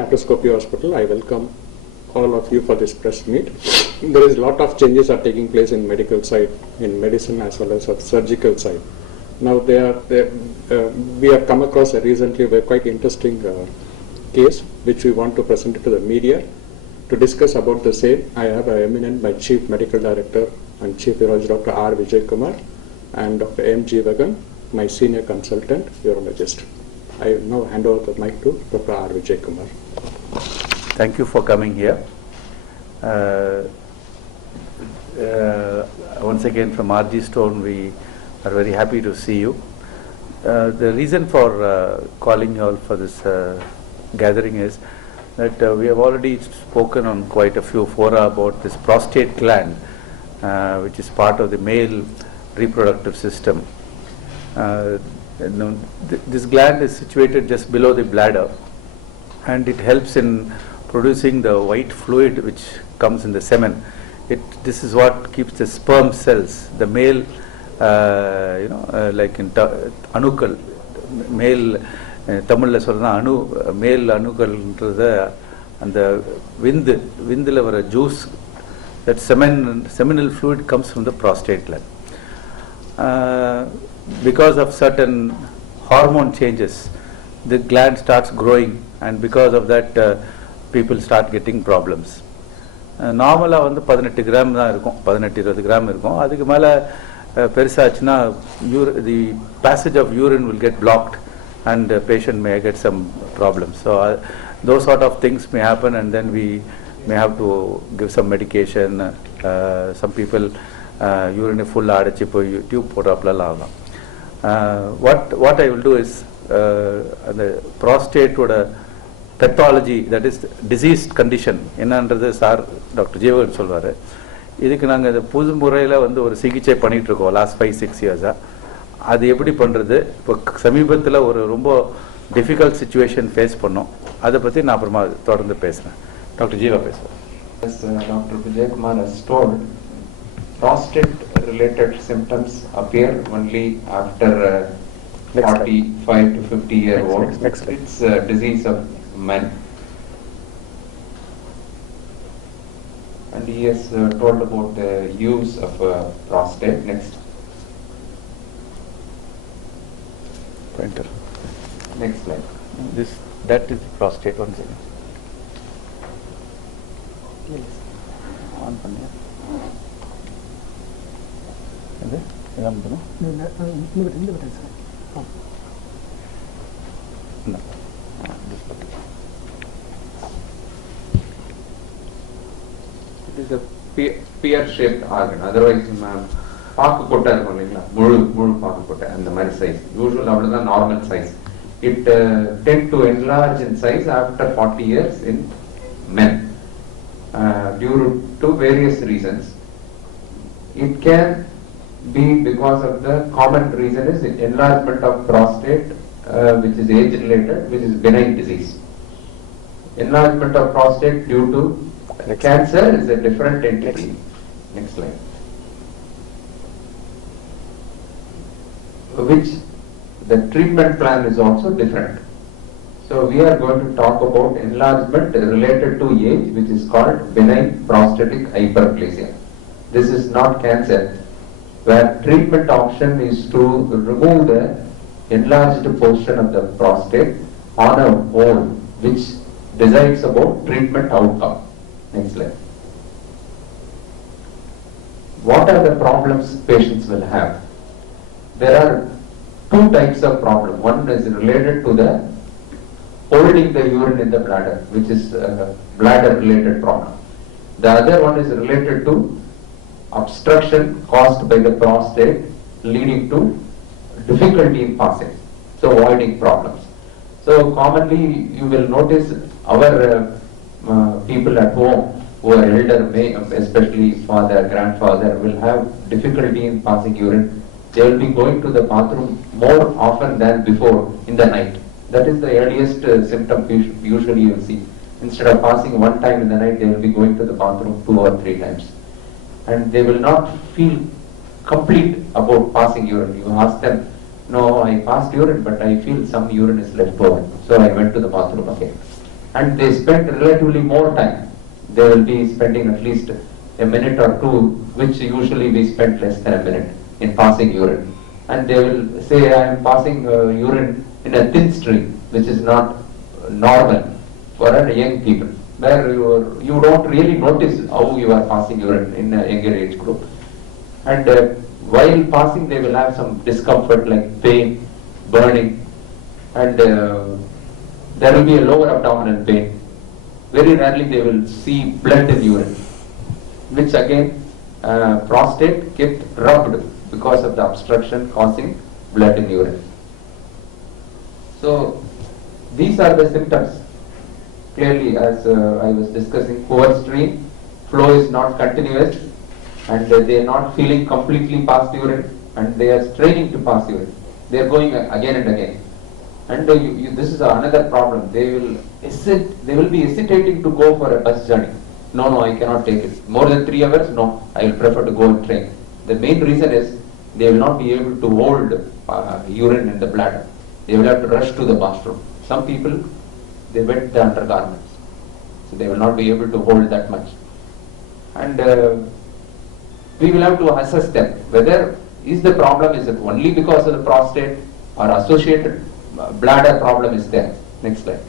Laparoscopy Hospital. I welcome all of you for this press meet. There is a lot of changes are taking place in medical side, in medicine as well as on surgical side. Now we have come across a recently a quite interesting case which we want to present to the media. To discuss about the same, I have my Chief Medical Director and Chief Urologist Dr. R. Vijay Kumar and Dr. M. Jeevagan, my Senior Consultant Urologist. I now hand over the mic to Dr. R. Vijay Kumar. Thank you for coming here. Once again from RG Stone, we are very happy to see you. The reason for calling you all for this gathering is that we have already spoken on quite a few fora about this prostate gland, which is part of the male reproductive system. This gland is situated just below the bladder, and it helps in producing the white fluid which comes in the semen. This is what keeps the sperm cells, the male, like in anukal, male. தமிழில் சொல்கிறதா மேல் அணுக்கள்ன்றது அந்த விந்தில் வர juice, that seminal fluid comes from the prostate gland. Because of certain hormone changes, the gland starts growing, and because of that people start getting problems. நார்மலாக வந்து 18 gram தான் இருக்கும், 18-20 gram இருக்கும். அதுக்கு மேலே பெருசாச்சுன்னா the passage of urine will get blocked and the patient may get some problems. So those sort of things may happen, and then we may have to give some medication. Some people urine full aadichu poi tube podappala agam. What I will do is the prostate oda pathology, that is diseased condition என்னன்றது sir doctor Jeevagan சொல்வார். இதுக்கு நாங்கள் இந்த புது முறையில் வந்து ஒரு சிகிச்சை பண்ணிகிட்டு இருக்கோம் லாஸ்ட் 5-6 இயர்ஸாக. அது எப்படி பண்ணுறது, இப்போ சமீபத்தில் ஒரு ரொம்ப டிஃபிகல்ட் சுச்சுவேஷன் ஃபேஸ் பண்ணோம். அதை பற்றி நான் அப்புறமா தொடர்ந்து பேசுகிறேன். டாக்டர் ஜீவா பேசுவேன். As Dr. Vijay Kumar has told, prostate-related symptoms appear only after 45 to 50 years old. It's a disease of men. And he has told about the use of prostate. Next. Pointer. Next slide. That is prostate. One second. On பண்ணியா இது இதான் பண்ணனும். இந்த button sir. It is a pear-shaped organ. Otherwise, பாக்கு கொட்டை இருக்கும் இல்லைங்களா, முழு பாக்கு கொட்டை அந்த மாதிரி சைஸ். யூஸ்வல் அவ்வளோதான் normal size. It tent to enlarge in size after 40 years in men due to various reasons. It can be because of the common reason is enlargement of prostate, which is age related, which is benign disease. Enlargement of prostate due to cancer is a different entity. Next slide. Which the treatment plan is also different. So we are going to talk about enlargement related to age, which is called benign prostatic hyperplasia. This is not cancer, where treatment option is to remove the enlarged portion of the prostate on a whole, which decides about treatment outcome. Next slide. What are the problems patients will have? There are two types of problem. One is related to the holding the urine in the bladder, which is a bladder related problem. The other one is related to obstruction caused by the prostate leading to difficulty in passing, so voiding problems. So commonly you will notice our people at home who are elder, especially his father, grandfather, will have difficulty in passing urine. They will be going to the bathroom more often than before in the night. That is the earliest symptom usually you will see. Instead of passing one time in the night, they will be going to the bathroom 2 or 3 times. And they will not feel complete about passing urine. You ask them, no, I passed urine, but I feel some urine is left over. So I went to the bathroom again. and they spend relatively more time. They will be spending at least a minute or two, which usually we spend less than a minute in passing urine. And they will say, I am passing urine in a thin stream, which is not normal for a young people, where you don't really notice how you are passing urine in a younger age group. And while passing, they will have some discomfort like pain, burning, and there will be a lower abdominal pain. Very rarely they will see blood in urine, which again prostate get rubbed because of the obstruction causing blood in urine. So these are the symptoms. Clearly, as I was discussing, poor stream, flow is not continuous, and they are not feeling completely past urine, and they are straining to pass urine. They are going again and again. And this is another problem. They will be hesitating to go for a bus journey. No, I cannot take it. More than 3 hours? No, I will prefer to go on train. The main reason is they will not be able to hold urine in the bladder. They will have to rush to the bathroom. Some people, they wet the undergarments, so they will not be able to hold that much. And we will have to assess them whether is the problem is it only because of the prostate or associated bladder problem is there. Next slide.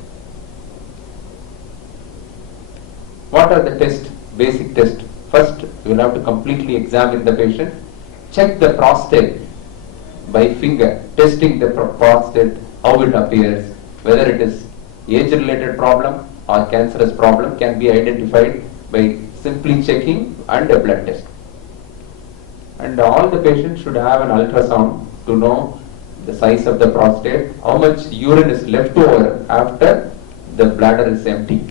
What are the tests? Basic test. First, you will have to completely examine the patient, check the prostate by finger, testing the prostate, how it appears, whether it is age-related problem or cancerous problem can be identified by simply checking and a blood test. And all the patients should have an ultrasound to know the size of the prostate, how much urine is left over after the bladder is empty.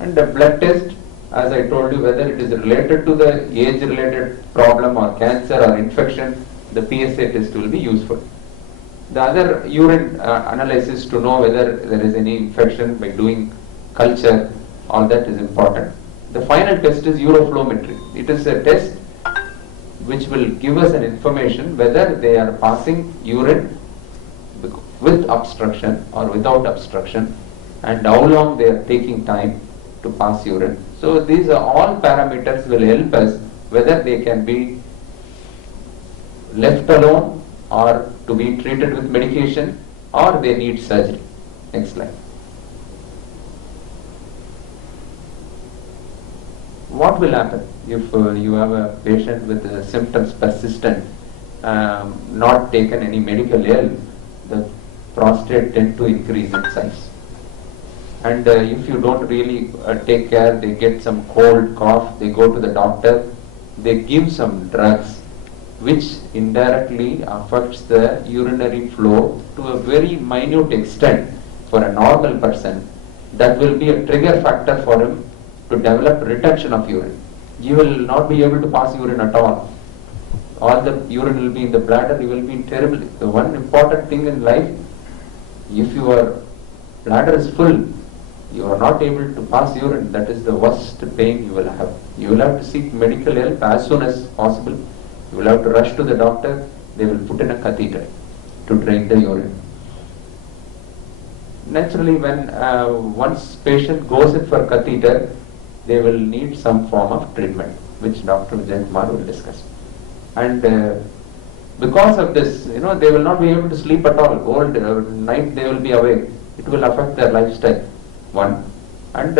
And the blood test, as I told you, whether it is related to the age-related problem or cancer or infection, the PSA test will be useful. The other urine analysis to know whether there is any infection by doing culture, all that is important. The final test is uroflowmetry. It is a test which will give us an information whether they are passing urine with obstruction or without obstruction, and how long they are taking time to pass urine. So these are all parameters will help us whether they can be left alone or to be treated with medication or they need surgery. Next slide. What will happen if you have a patient with symptoms persistent, not taken any medical help? The prostate tend to increase in size. And if you don't really take care, they get some cold, cough, they go to the doctor, they give some drugs which indirectly affects the urinary flow to a very minute extent for a normal person. That will be a trigger factor for him to develop retention of urine. You will not be able to pass urine at all. All the urine will be in the bladder, you will be terribly. The one important thing in life, if your bladder is full, you are not able to pass urine, that is the worst pain you will have. You will have to seek medical help as soon as possible. You will have to rush to the doctor, they will put in a catheter to drain the urine. Naturally, when once patient goes in for catheter, they will need some form of treatment, which Dr. Vijay Kumar will discuss. And because of this, they will not be able to sleep at all. Whole night they will be awake. It will affect their lifestyle. One. And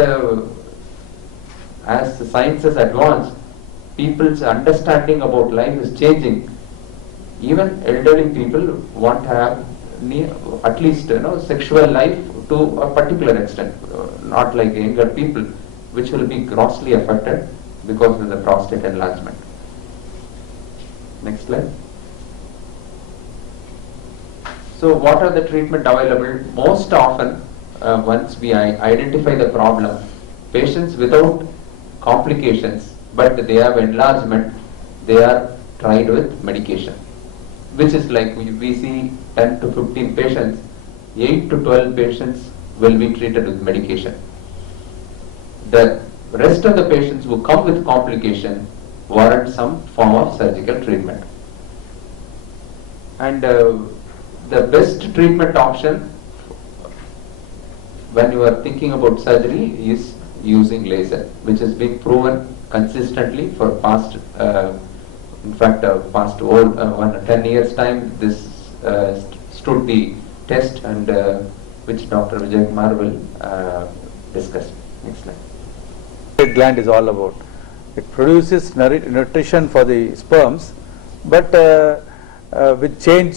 as the science has advanced, people's understanding about life is changing. Even elderly people want to have at least sexual life to a particular extent, not like younger people, which will be grossly affected because of the prostate enlargement. Next slide. So what are the treatment available? Most often, once we identify the problem, patients without complications, but they have enlargement, they are tried with medication, which is like we see 10 to 15 patients, 8 to 12 patients will be treated with medication. The rest of the patients who come with complication warrant some form of surgical treatment. And the best treatment option when you are thinking about surgery is using laser, which has been proven consistently for past, in fact, past 10 years time, this stood the test, and which Dr. Vijay Kumar will discuss. Next slide. Gland is all about. It produces nutrition for the sperms, but with change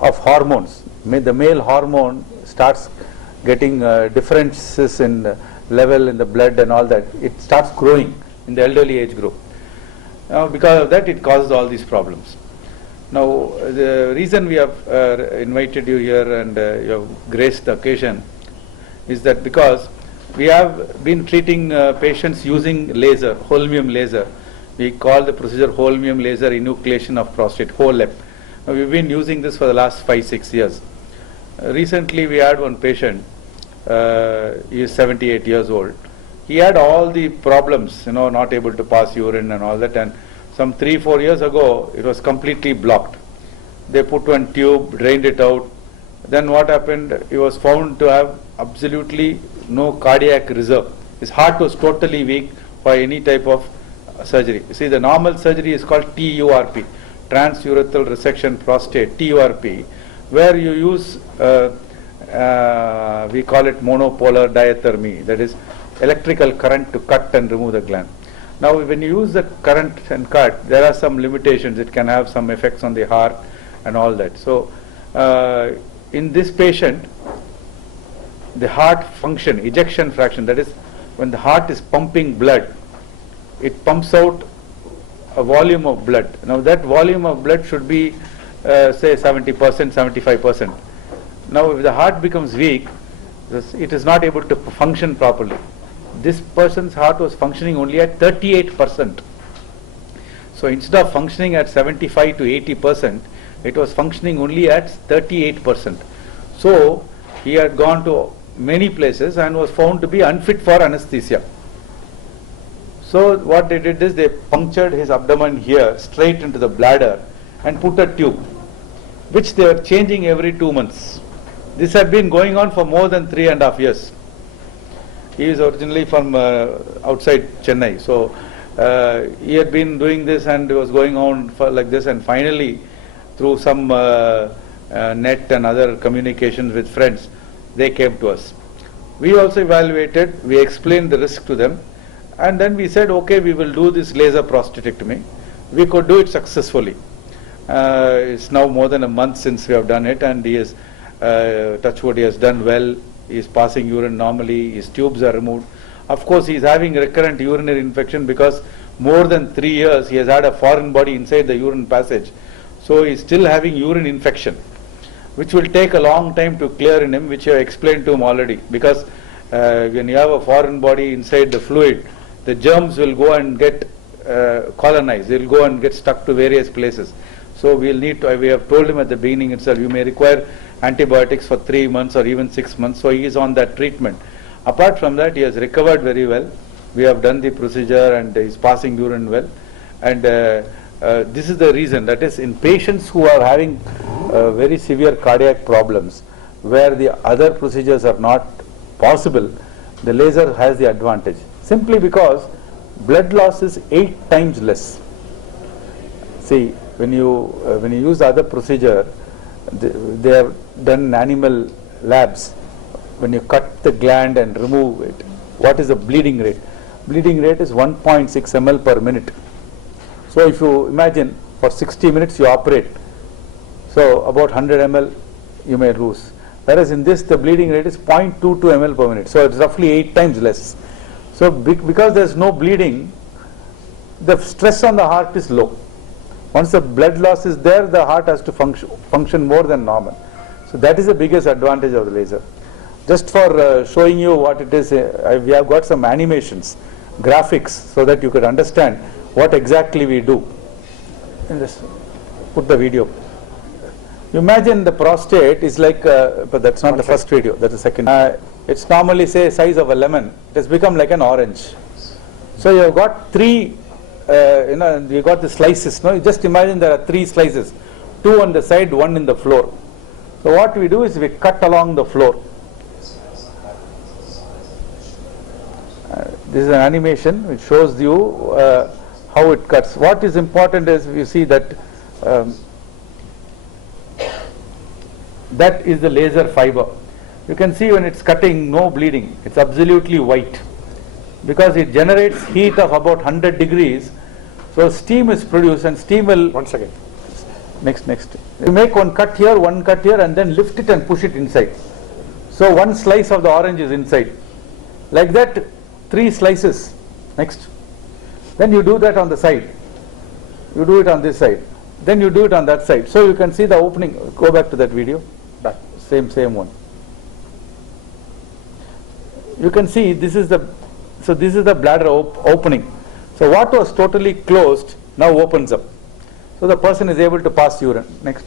of hormones, the male hormone starts getting differences in level in the blood and all that. It starts growing in the elderly age group. Now, because of that, it causes all these problems. Now, the reason we have invited you here and you have graced the occasion is that because we have been treating patients using laser, holmium laser. We call the procedure holmium laser enucleation of prostate, HOLEP. Now, we've been using this for the last 5-6 years. Recently, we had one patient, he is 78 years old. He had all the problems, not able to pass urine and all that, and some 3-4 years ago, it was completely blocked. They put one tube, drained it out. Then what happened, he was found to have absolutely no cardiac reserve. His heart was totally weak for any type of surgery. You see, the normal surgery is called TURP, transurethral resection prostate, TURP, where you use, we call it monopolar diathermy, that is electrical current to cut and remove the gland. Now, when you use the current and cut, there are some limitations. It can have some effects on the heart and all that. So, in this patient, the heart function, ejection fraction, that is when the heart is pumping blood, it pumps out a volume of blood. Now that volume of blood should be say 70%, 75%. Now if the heart becomes weak, it is not able to function properly. This person's heart was functioning only at 38%. So instead of functioning at 75 to 80%, it was functioning only at 38%. So he had gone to many places and was found to be unfit for anesthesia. So what they did is they punctured his abdomen here straight into the bladder and put a tube, which they were changing every 2 months. This had been going on for more than 3.5 years. He is originally from outside Chennai, so he had been doing this and it was going on for like this, and finally through some net and other communications with friends, they came to us. We also evaluated, we explained the risk to them, and then we said, okay, we will do this laser prostatectomy. We could do it successfully. It's now more than a month since we have done it, and he has, touch wood, he has done well. He is passing urine normally, his tubes are removed. Of course, he is having recurrent urinary infection because more than 3 years he has had a foreign body inside the urine passage. So he is still having urine infection, which will take a long time to clear in him, which I explained to him already. Because when you have a foreign body inside the fluid, the germs will go and get colonized. They will go and get stuck to various places. So we have told him at the beginning itself, you may require antibiotics for 3 months or even 6 months. So he is on that treatment. Apart from that, he has recovered very well. We have done the procedure and he is passing urine well. And this is the reason, that is in patients who are having very severe cardiac problems, where the other procedures are not possible, the laser has the advantage. Simply because blood loss is 8 times less. See, when you use the other procedure, they have done animal labs. When you cut the gland and remove it, what is the bleeding rate? Bleeding rate is 1.6 ml per minute. So if you imagine for 60 minutes you operate, so about 100 ml you may lose. Whereas in this the bleeding rate is 0.22 ml per minute. So it's roughly 8 times less. So because there is no bleeding, the stress on the heart is low. Once the blood loss is there, the heart has to function more than normal. So that is the biggest advantage of the laser. Just for showing you what it is, we have got some animations, graphics, so that you could understand what exactly we do. And just put the video. Imagine the prostate is like, but that's not the first video, that's the second. It's normally say size of a lemon. It has become like an orange. So you have got 3, you got the slices. No, you just imagine there are 3 slices, 2 on the side, 1 in the floor. So what we do is we cut along the floor. This is an animation which shows you how it cuts. What is important is you see that that is the laser fiber. You can see when it's cutting, no bleeding. It's absolutely white because it generates heat of about 100 degrees. So steam is produced, and steam will... One second. Next. You make one cut here, and then lift it and push it inside. So one slice of the orange is inside. Like that, 3 slices. Next. Then you do that on the side. You do it on this side. Then you do it on that side. So you can see the opening. Go back to that video. Back. Same one. You can see this is the bladder opening. So what was totally closed now opens up. So the person is able to pass urine. Next.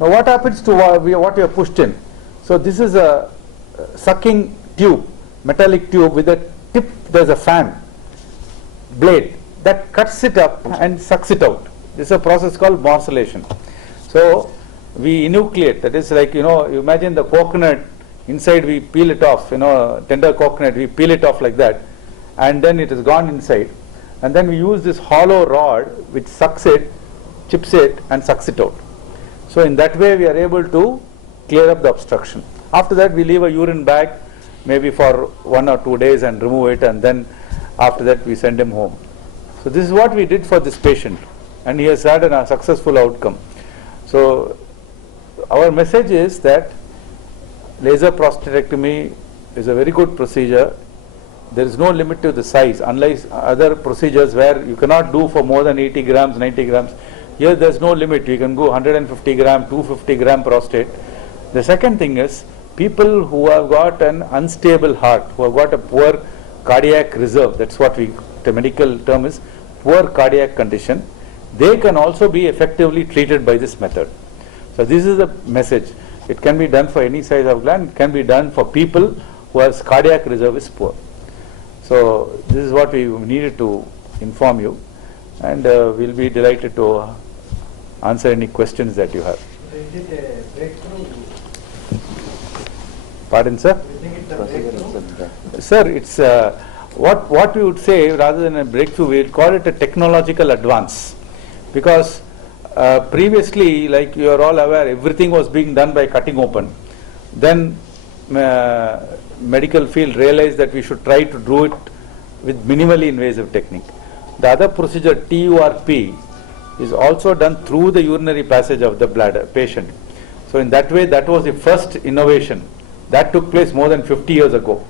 Now what happens to what we have pushed in? So this is a sucking tube, metallic tube with a tip, there's a fan, blade that cuts it up and sucks it out. This is a process called morcellation. So we enucleate, that is like, you imagine the coconut, inside we peel it off, tender coconut, we peel it off like that, and then it has gone inside, and then we use this hollow rod which sucks it, chips it, and sucks it out. So in that way we are able to clear up the obstruction. After that we leave a urine bag maybe for 1 or 2 days and remove it, and then after that we send him home. So this is what we did for this patient, and he has had a successful outcome. So our message is that laser prostatectomy is a very good procedure. There is no limit to the size, unlike other procedures where you cannot do for more than 80 grams, 90 grams. Here there is no limit. You can go 150 gram, 250 gram prostate. The second thing is, people who have got an unstable heart, who have got a poor cardiac reserve, that's what the medical term is, poor cardiac condition, they can also be effectively treated by this method. So this is the message. It can be done for any size of gland. It can be done for people who have cardiac reserve is poor. So this is what we needed to inform you, and we'll be delighted to answer any questions that you have. Is it a breakthrough? Pardon, sir? You think it's a breakthrough? Sir, it's what we would say, rather than a breakthrough, we would call it a technological advance, because previously, like you are all aware, everything was being done by cutting open. Then medical field realized that we should try to do it with minimally invasive technique. The other procedure, TURP, is also done through the urinary passage of the bladder patient. So in that way, that was the first innovation. That took place more than 50 years ago.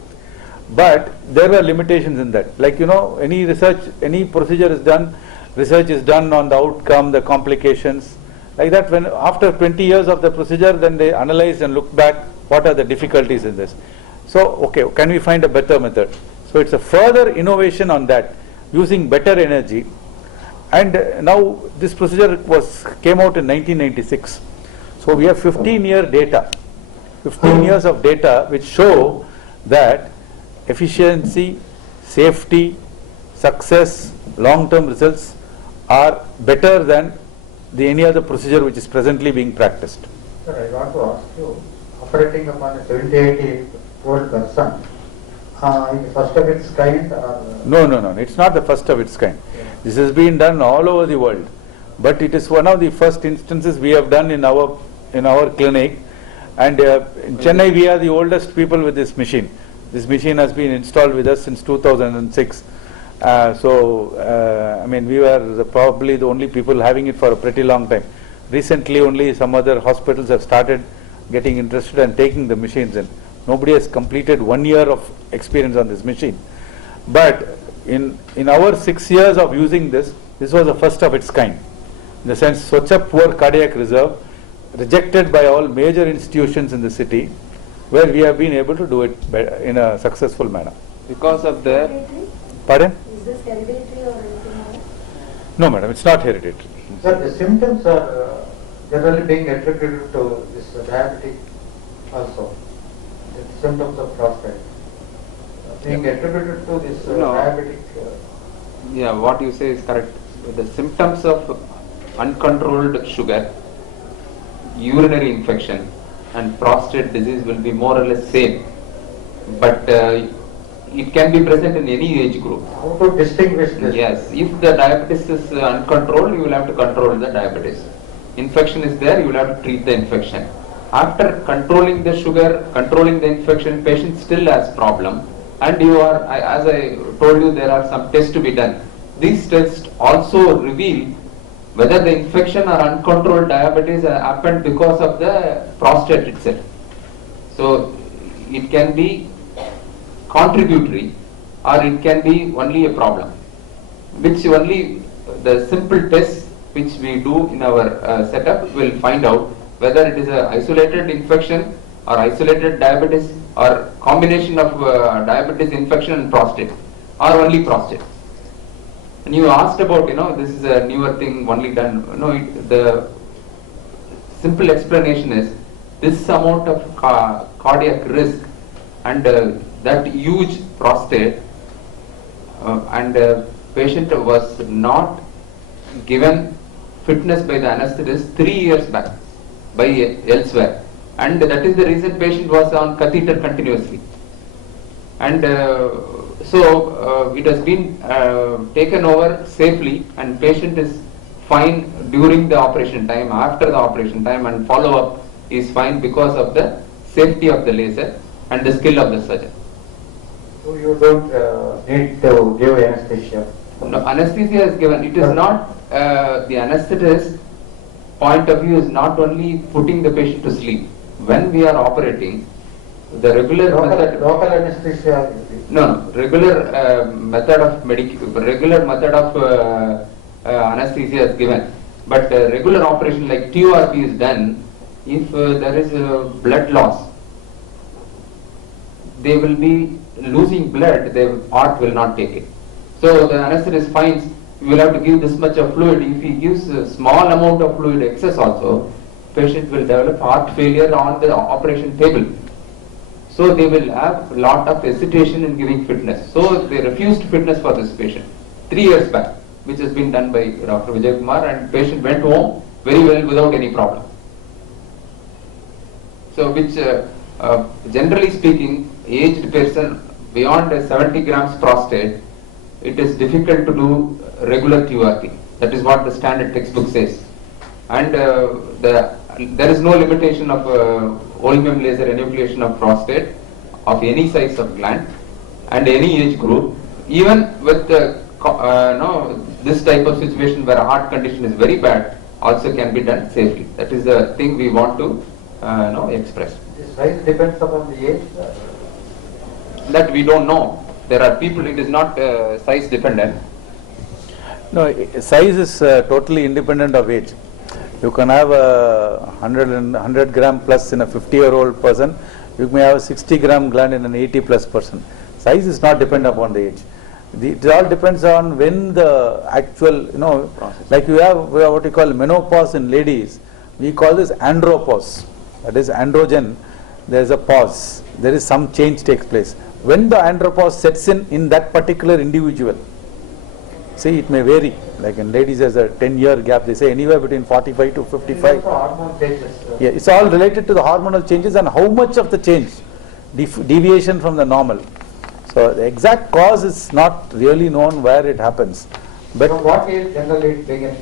But there were limitations in that. Like, any research, any procedure is done, research is done on the outcome, the complications. Like that, when after 20 years of the procedure, then they analyze and look back, what are the difficulties in this. So, okay, can we find a better method? So it's a further innovation on that, using better energy. And now this procedure came out in 1996. So we have 15-year data, 15 years of data which show that efficiency, safety, success, long-term results are better than any other procedure which is presently being practiced. Sir, I want to ask you, operating upon a 70-80-year-old person, is first of its kind or? No, it's not the first of its kind. Yeah. This has been done all over the world, but it is one of the first instances we have done in our clinic. And in Chennai, we are the oldest people with this machine. This machine has been installed with us since 2006. I mean, we were probably the only people having it for a pretty long time. Recently, only some other hospitals have started getting interested and taking the machines in. Nobody has completed 1 year of experience on this machine. But in our 6 years of using this was the first of its kind. In the sense, such a poor cardiac reserve, rejected by all major institutions in the city, where we have been able to do it in a successful manner. Because of the Hereditary? Pardon? Is this hereditary or anything else? No, madam, it's not hereditary. Sir, the symptoms are generally being attributed to this diabetic also. The symptoms of prostate. Being attributed to this No. diabetic. Yeah, what you say is correct. The symptoms of uncontrolled sugar, urinary infection, and prostate disease will be more or less same, but it can be present in any age group. How to distinguish this? Yes, if the diabetes is uncontrolled, you will have to control the diabetes. Infection is there, you will have to treat the infection. After controlling the sugar, controlling the infection, patient still has problem, and you are, as I told you, there are some tests to be done. These tests also reveal whether the infection or uncontrolled diabetes happened because of the prostate itself. So it can be contributory or it can be only a problem, which only the simple tests which we do in our setup will find out whether it is a isolated infection or isolated diabetes or combination of diabetes, infection and prostate, or only prostate. And you asked about, this is a newer thing only done. The simple explanation is this amount of cardiac risk and that huge prostate, and patient was not given fitness by the anesthetist 3 years back by elsewhere, and that is the reason patient was on catheter continuously, and so it has been taken over safely, and patient is fine during the operation time, after the operation time, and follow up is fine because of the safety of the laser and the skill of the surgeon. So you don't need to give anesthesia? No, anesthesia is given. It is not, the anesthetist point of view is not only putting the patient to sleep. When we are operating, the regular method. Local anesthesia? No, regular method of anesthesia is given. But regular operation like TURP is done if there is blood loss. They will be losing blood, the heart will not take it. So the anesthetist finds you will have to give this much of fluid. If he gives a small amount of fluid excess also, patient will develop heart failure on the operation table. So they will have a lot of hesitation in giving fitness. So they refused fitness for this patient 3 years back, which has been done by Dr. Vijay Kumar, and patient went home very well without any problem. So which generally speaking, aged person beyond 70 grams prostate, it is difficult to do regular TURP. That is what the standard textbook says. And there is no limitation of Olmium laser enucleation of prostate of any size of gland and any age group. Even with this type of situation where a heart condition is very bad, also can be done safely. That is the thing we want to express. The size depends upon the age? That we don't know. There are people, it is not size dependent. No, size is totally independent of age. You can have a 100 gram plus in a 50-year-old person. You may have a 60 gram gland in an 80 plus person. Size is not dependent upon the age. It all depends on when the actual, like we have what we call menopause in ladies. We call this andropause. That is androgen. There is a pause. There is some change takes place. When the andropause sets in that particular individual, see, it may vary. Like in ladies, there's a 10-year gap. They say anywhere between 45 to 55. Hormone changes. Yeah, it's all related to the hormonal changes and how much of the change, deviation from the normal. So the exact cause is not really known where it happens. But From what age generally it begins?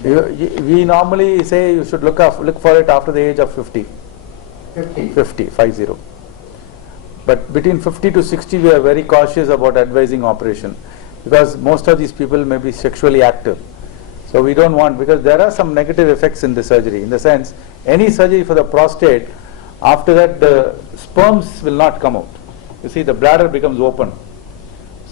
we normally say you should look for it after the age of 50. 50. But between 50 to 60, we are very cautious about advising operation, because most of these people may be sexually active. So we don't want, because there are some negative effects in the surgery. In the sense, any surgery for the prostate, after that the sperms will not come out. You see, the bladder becomes open.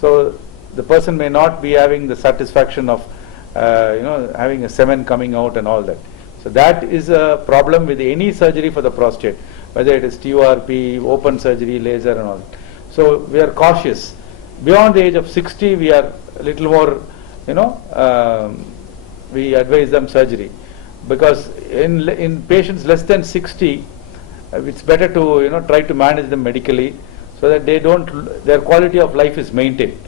So the person may not be having the satisfaction of having a semen coming out and all that. So that is a problem with any surgery for the prostate, whether it is TURP, open surgery, laser and all that. So we are cautious. Beyond the age of 60, we are a little more, we advise them surgery. Because in patients less than 60, it's better to try to manage them medically so that their quality of life is maintained.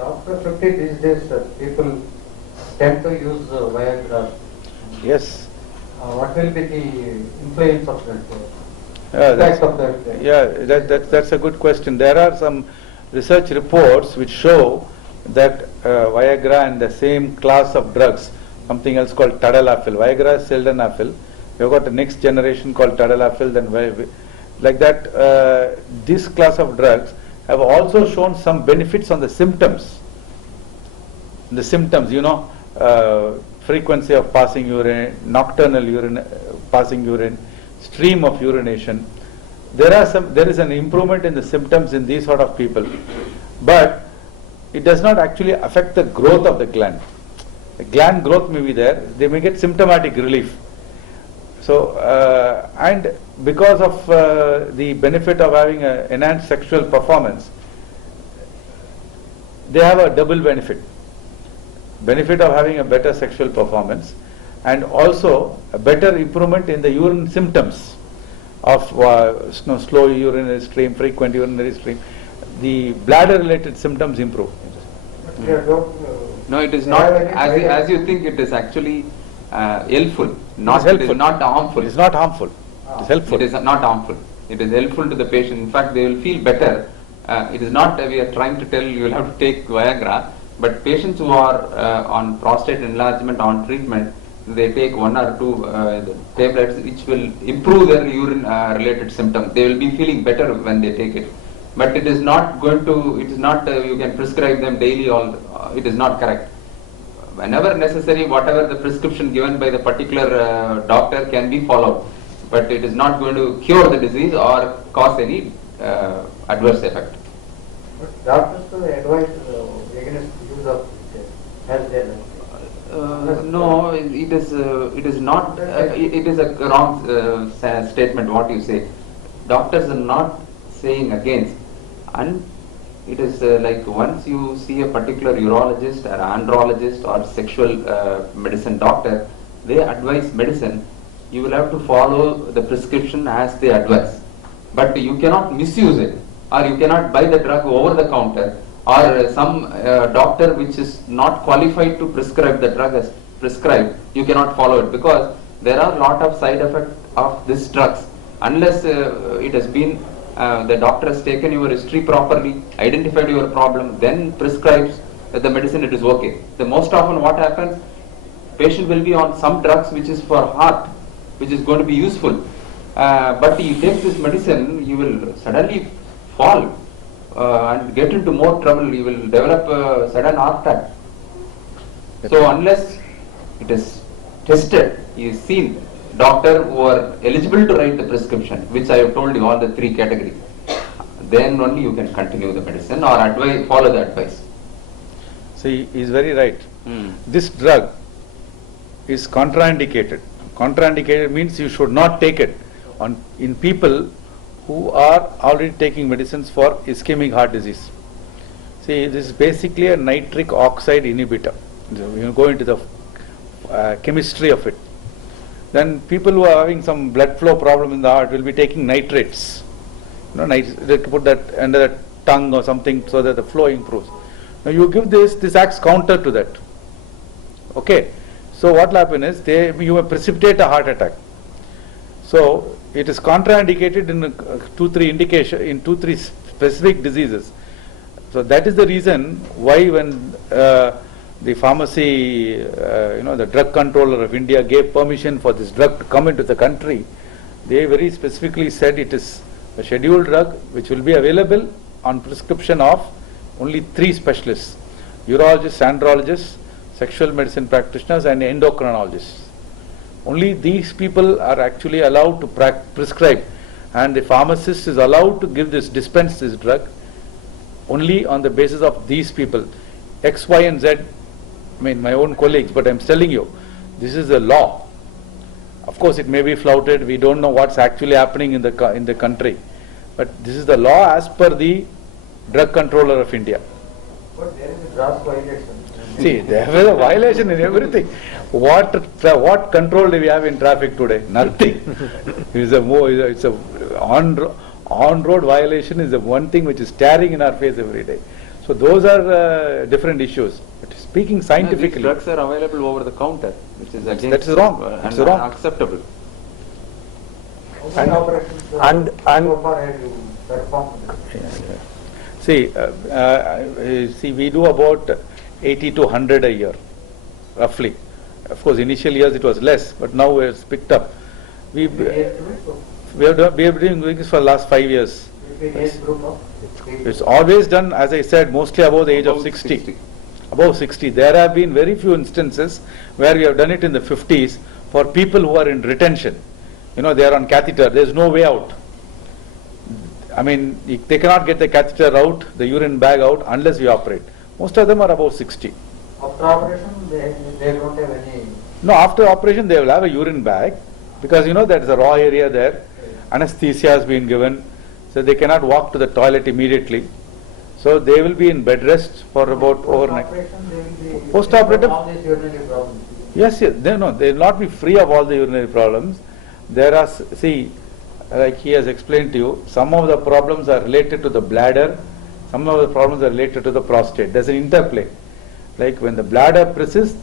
After 50 these days, people tend to use Viagra. Yes. what will be the influence of that? Yeah, Effects that's, of that? that's a good question. There are some research reports which show that Viagra and the same class of drugs, something else called tadalafil. Viagra is sildenafil. We've got the next generation called tadalafil. Then like that, this class of drugs have also shown some benefits on the symptoms. The symptoms, frequency of passing urine, nocturnal urine, passing urine, stream of urination. There is an improvement in the symptoms in these sort of people, but it does not actually affect the growth of the gland. The gland growth may be there, they may get symptomatic relief. So, and because of the benefit of having an enhanced sexual performance, they have a double benefit. Benefit of having a better sexual performance and also a better improvement in the urine symptoms of slow urinary stream, frequent urinary stream. The bladder related symptoms improve. But they don't, No, it is they not, have any as you think, it is actually helpful, It it is not harmful. It is not harmful. It is helpful. It is not harmful. It is helpful to the patient. In fact, they will feel better. It is not we are trying to tell you will have to take Viagra, but patients who are on prostate enlargement on treatment, they take 1 or 2 tablets which will improve their urine related symptoms. They will be feeling better when they take it. But it is not going to, it is not, you can prescribe them daily, it is not correct. Whenever necessary, whatever the prescription given by the particular doctor can be followed. But it is not going to cure the disease or cause any adverse effect. but doctors advise against use of it as their No, it is not, it is a wrong statement what you say. Doctors are not saying against, and it is like once you see a particular urologist or andrologist or sexual medicine doctor, they advise medicine, you will have to follow the prescription as they advise. But you cannot misuse it, or you cannot buy the drug over the counter, or some doctor which is not qualified to prescribe the drug as prescribed, you cannot follow it, because there are a lot of side effects of these drugs. Unless it has been, the doctor has taken your history properly, identified your problem, then prescribes the medicine, it is okay. The most often what happens, patient will be on some drugs which is for heart, which is going to be useful. But you take this medicine, you will suddenly fall and get into more trouble, you will develop a sudden heart attack. So unless it is tested, is seen, doctor who are eligible to write the prescription, which I have told you all the 3 categories, then only you can continue the medicine or follow the advice. See, he is very right. This drug is contraindicated. Contraindicated means you should not take it in people who are already taking medicines for ischemic heart disease. See, this is basically a nitric oxide inhibitor. You go into the chemistry of it. Then people who are having some blood flow problem in the heart will be taking nitrates. They put that under the tongue or something so that the flow improves. Now you give this acts counter to that. Okay. So what will happen is you may precipitate a heart attack. So it is contraindicated in 2-3 specific diseases. So that is the reason why when the pharmacy, the drug controller of India gave permission for this drug to come into the country, they very specifically said it is a scheduled drug which will be available on prescription of only 3 specialists: urologists, andrologists, sexual medicine practitioners and endocrinologists. Only these people are actually allowed to prescribe, and the pharmacist is allowed to dispense this drug only on the basis of these people. X, Y and Z, my own colleagues, but I'm telling you, this is the law. Of course it may be flouted, we don't know what's actually happening in the country, but this is the law as per the drug controller of India. But there is a gross violation. See, there is a violation in everything. What control do we have in traffic today? Nothing. It's a on-road violation is the one thing which is staring in our face every day. So those are different issues. But speaking scientifically, No, these drugs are available over the counter, which is against that is wrong. and It's wrong. unacceptable. How many operations so far have you performed? See, we do about 80 to 100 a year, roughly. Of course, initial years it was less, but now it's picked up. We have been doing this for the last 5 years. Age group of people. It's always done, as I said, mostly above the age of 60. Above 60. There have been very few instances where we have done it in the 50s for people who are in retention. You know, they are on catheter, there is no way out. I mean, they cannot get the catheter out, the urine bag out, unless we operate. Most of them are above 60. After operation, they don't have any. No, after operation they will have a urine bag, because you know there is a raw area there. Anesthesia has been given, so they cannot walk to the toilet immediately. So they will be in bed rest for about overnight. Post-operation, they will be. Post-operative? All these urinary problems. Yes, they will not be free of all the urinary problems. There are, see, like he has explained to you, some of the problems are related to the bladder, some of the problems are related to the prostate. There's an interplay. Like when the bladder persists,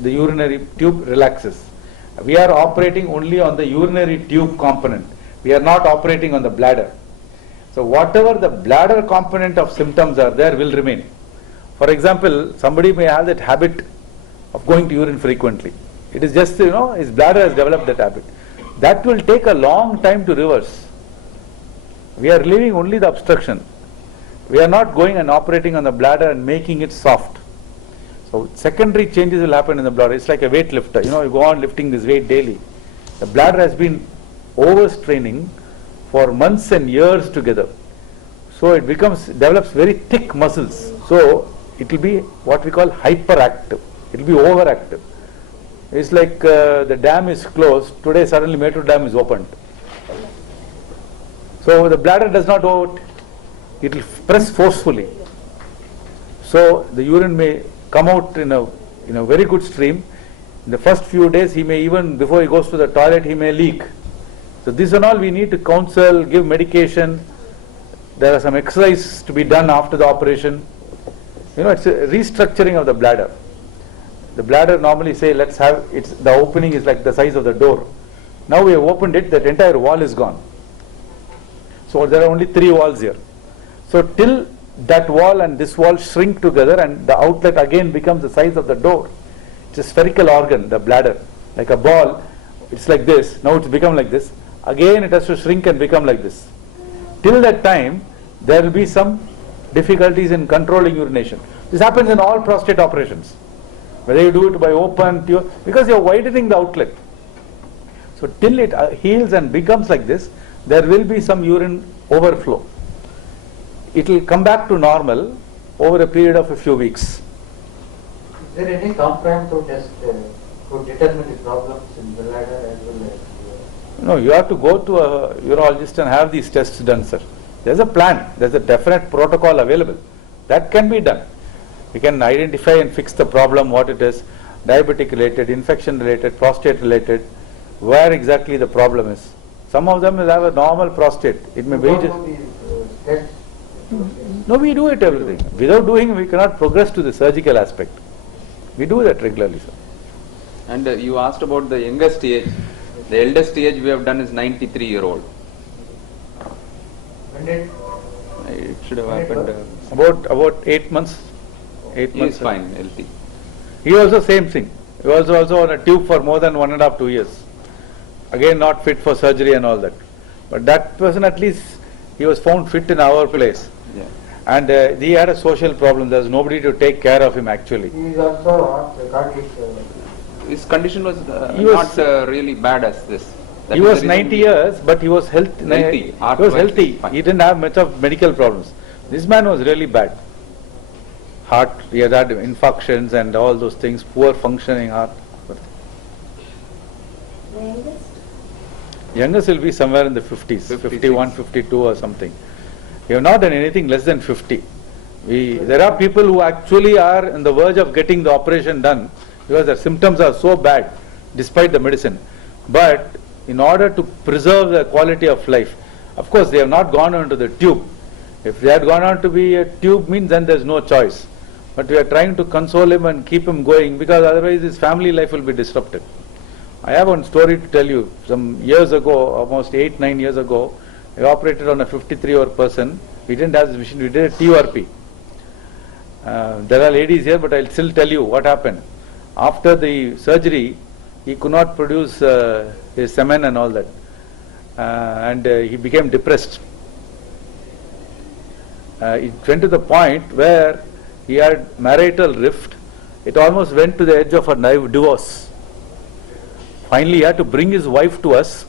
the urinary tube relaxes. We are operating only on the urinary tube component. We are not operating on the bladder. So whatever the bladder component of symptoms are there will remain. For example, somebody may have that habit of going to urine frequently. It is just, you know, his bladder has developed that habit. That will take a long time to reverse. We are relieving only the obstruction. We are not going and operating on the bladder and making it soft. So secondary changes will happen in the bladder. It's like a weight lifter. You know, you go on lifting this weight daily. The bladder has been overstraining for months and years together. So it develops very thick muscles. So it will be what we call hyperactive. It will be overactive. It's like the dam is closed. Today suddenly Metro Dam is opened. So the bladder does not vote. It will press forcefully. So the urine may come out in a very good stream. In the first few days, he may even, before he goes to the toilet, he may leak. So this and all we need to counsel, give medication. There are some exercises to be done after the operation. You know, it's a restructuring of the bladder. The bladder normally say, let's have, the opening is like the size of the door. Now we have opened it, that entire wall is gone. So there are only 3 walls here. So till that wall and this wall shrink together and the outlet again becomes the size of the door. It's a spherical organ, the bladder, like a ball. It's like this. Now it's become like this. Again it has to shrink and become like this. Till that time, there will be some difficulties in controlling urination. This happens in all prostate operations. Whether you do it by open, because you are widening the outlet. So till it heals and becomes like this, there will be some urine overflow. It will come back to normal over a period of a few weeks. Is there any comprehensive test to determine the problems in the bladder as well as? No, you have to go to a urologist and have these tests done, sir. There's a plan, there's a definite protocol available. That can be done. We can identify and fix the problem, what it is, diabetic related, infection related, prostate related, where exactly the problem is. Some of them will have a normal prostate. It may be just... Tests? No, we do it everything. Without doing, we cannot progress to the surgical aspect. We do that regularly, sir. And you asked about the youngest age. The eldest age we have done is 93-year-old. When did? It should have happened. About 8 months. 8 He months. is sir. fine, healthy. He also same thing. He was also on a tube for more than 1.5 to 2 years. Again, not fit for surgery and all that. But that person, at least, he was found fit in our place. Yeah. And he had a social problem. There was nobody to take care of him actually. He is also cardiac. His condition was, He was- not really bad as this. That He is was the reason 90 years, but he was healthy. Healthy. He Heart was wise healthy. fine. He didn't have much of medical problems. This man was really bad. Heart, he had infarctions and all those things, poor functioning heart. The youngest? Youngest will be somewhere in the 50s, 51, 52 or something. We have not done anything less than 50. There are people who actually are on the verge of getting the operation done because their symptoms are so bad despite the medicine. But in order to preserve the quality of life, of course they have not gone onto the tube. If they had gone on to be a tube means then there's no choice. But we are trying to console him and keep him going because otherwise his family life will be disrupted. I have one story to tell you. Some years ago, almost 8-9 years ago, I operated on a 53-year-old person. We didn't have this machine, we did a TURP. There are ladies here, but I'll still tell you what happened. After the surgery, he could not produce his semen and all that. And he became depressed. It went to the point where he had marital rift. It almost went to the edge of a divorce. Finally, he had to bring his wife to us.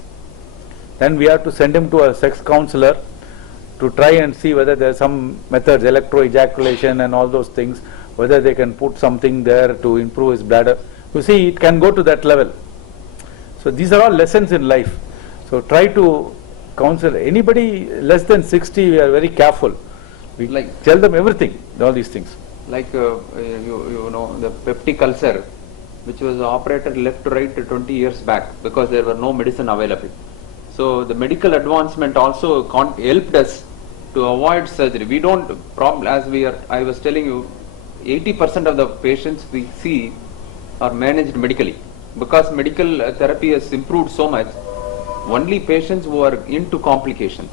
Then we had to send him to a sex counselor to try and see whether there are some methods, electro-ejaculation and all those things, whether they can put something there to improve his bladder. You see, it can go to that level. So these are all lessons in life. So try to counsel anybody less than 60, we are very careful. We tell them everything, all these things. Like you know the peptic ulcer, which was operated left to right 20 years back because there were no medicine available. So the medical advancement also helped us to avoid surgery. We don't I was telling you, 80% of the patients we see are managed medically because medical therapy has improved so much. Only patients who are into complications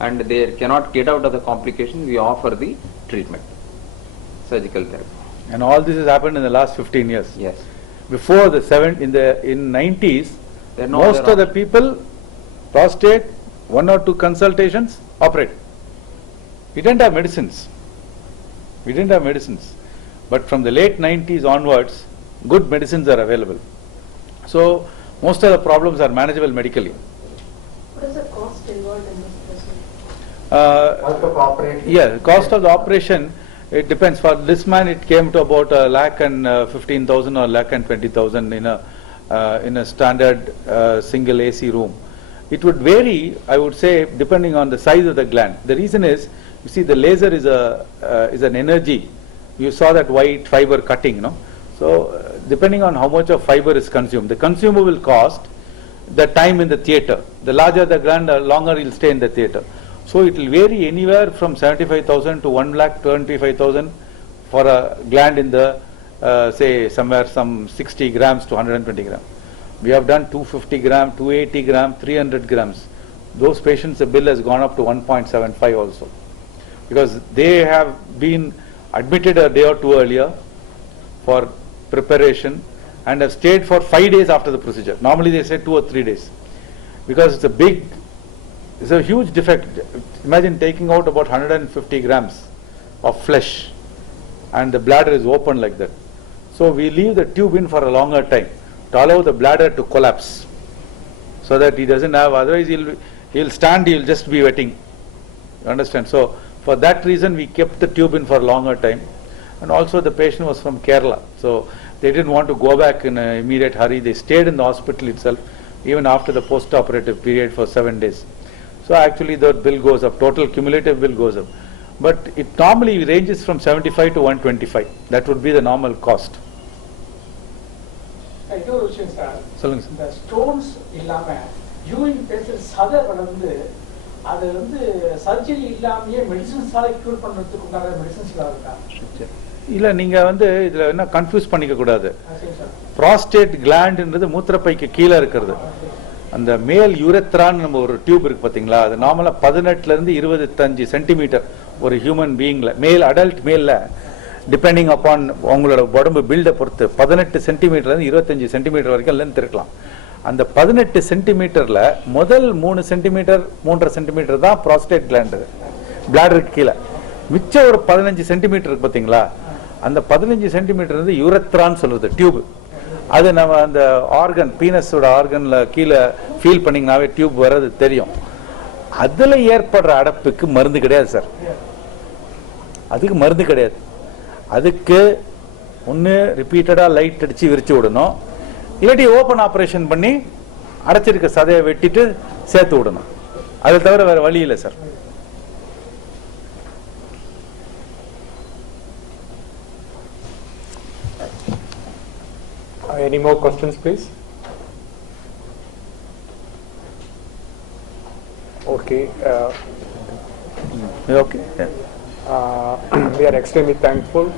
and they cannot get out of the complications, we offer the treatment, surgical therapy. And all this has happened in the last 15 years. Yes. Before the in 90s, most of the people, prostate, 1 or 2 consultations, operate. We didn't have medicines. But from the late 90s onwards, good medicines are available. So most of the problems are manageable medically. What is the cost involved in this procedure? Cost of operation? Yeah, cost of the operation, it depends. For this man, it came to about 1,15,000 or 1,20,000 in a standard single AC room. It would vary, I would say, depending on the size of the gland. The reason is, you see, the laser is an energy. You saw that white fiber cutting, no? So depending on how much of fiber is consumed, the consumable cost, the time in the theatre. The larger the gland, the longer it will stay in the theatre. So it will vary anywhere from 75,000 to 1,25,000 for a gland in the say somewhere some 60 grams to 120 grams. We have done 250 grams, 280 grams, 300 grams. Those patients, the bill has gone up to 1.75 also, because they have been admitted a day or 2 earlier for preparation and have stayed for 5 days after the procedure. Normally they say 2 or 3 days, because it's a huge defect. Imagine taking out about 150 grams of flesh and the bladder is open like that. So we leave the tube in for a longer time to allow the bladder to collapse, so that he doesn't have, otherwise he'll stand, he'll just be wetting. You understand? So for that reason we kept the tube in for a longer time. And also the patient was from Kerala, so they didn't want to go back in an immediate hurry. They stayed in the hospital itself even after the post-operative period for 7 days. So actually the bill goes up, total cumulative bill goes up. But it normally ranges from 75 to 125. That would be the normal cost. இன்னொரு விஷயம் sir, சொல்லுங்க sir. இந்த stones இல்லாம urine பேசுற சதை வளர்ந்து அது surgery இல்லாமயே மெடிசன்ஸால cure பண்றதுக்கு உண்டான மெடிசன்ஸ் இருக்கா? இல்ல, நீங்க இதுல என்ன கன்ஃபியூஸ் பண்ணிக்க கூடாது. ப்ராஸ்டேட் கிளாண்ட்ன்றது மூத்திரப்பைக்கு கீழே இருக்கிறது. அந்த மேல் யூரெத்ரான்னு நம்ம ஒரு டியூப் இருக்கு பாத்தீங்களா, அது நார்மலா 18 இருந்து 25 சென்டிமீட்டர் ஒரு ஹியூமன் பீயிங்ல, மேல் அடல்ட் மேல்ல, டிபெண்டிங் அப்பான் உங்களோட உடம்பு பில்டை பொறுத்து 18 சென்டிமீட்டர்ல இருந்து 25 சென்டிமீட்டர் வரைக்கும் லென்த் இருக்கலாம். அந்த 18 சென்டிமீட்டர்ல முதல் 3 சென்டிமீட்டர் 3.5 சென்டிமீட்டர் தான் ப்ராஸ்டேட் கிளாண்ட், பிளாடருக்கு கீழே. மிச்சம் ஒரு 15 சென்டிமீட்டர் இருக்கு பாத்தீங்களா, அந்த 15 சென்டிமீட்டர் வந்து யூரெத்ரான்னு சொல்றது டியூப். அது நம்ம அந்த ஆர்கன், பீனஸோட ஆர்கன்ல கீழே ஃபீல் பண்ணிங்கனாவே டியூப் வர்றது தெரியும். அதுல ஏற்படுற அடைப்புக்கு மருந்து கிடையாது சார், அதுக்கு மருந்து கிடையாது. அதுக்கு ஒன்று ரிப்பீட்டடா லைட் அடிச்சு விரிச்சு விடணும், இல்லாட்டி ஓப்பன் ஆப்ரேஷன் பண்ணி அடைச்சிருக்க சதையை வெட்டிட்டு சேர்த்து விடணும். அதை தவிர வேற வழி இல்லை sir. Any more questions, please? Okay. Okay? Yeah. We are extremely thankful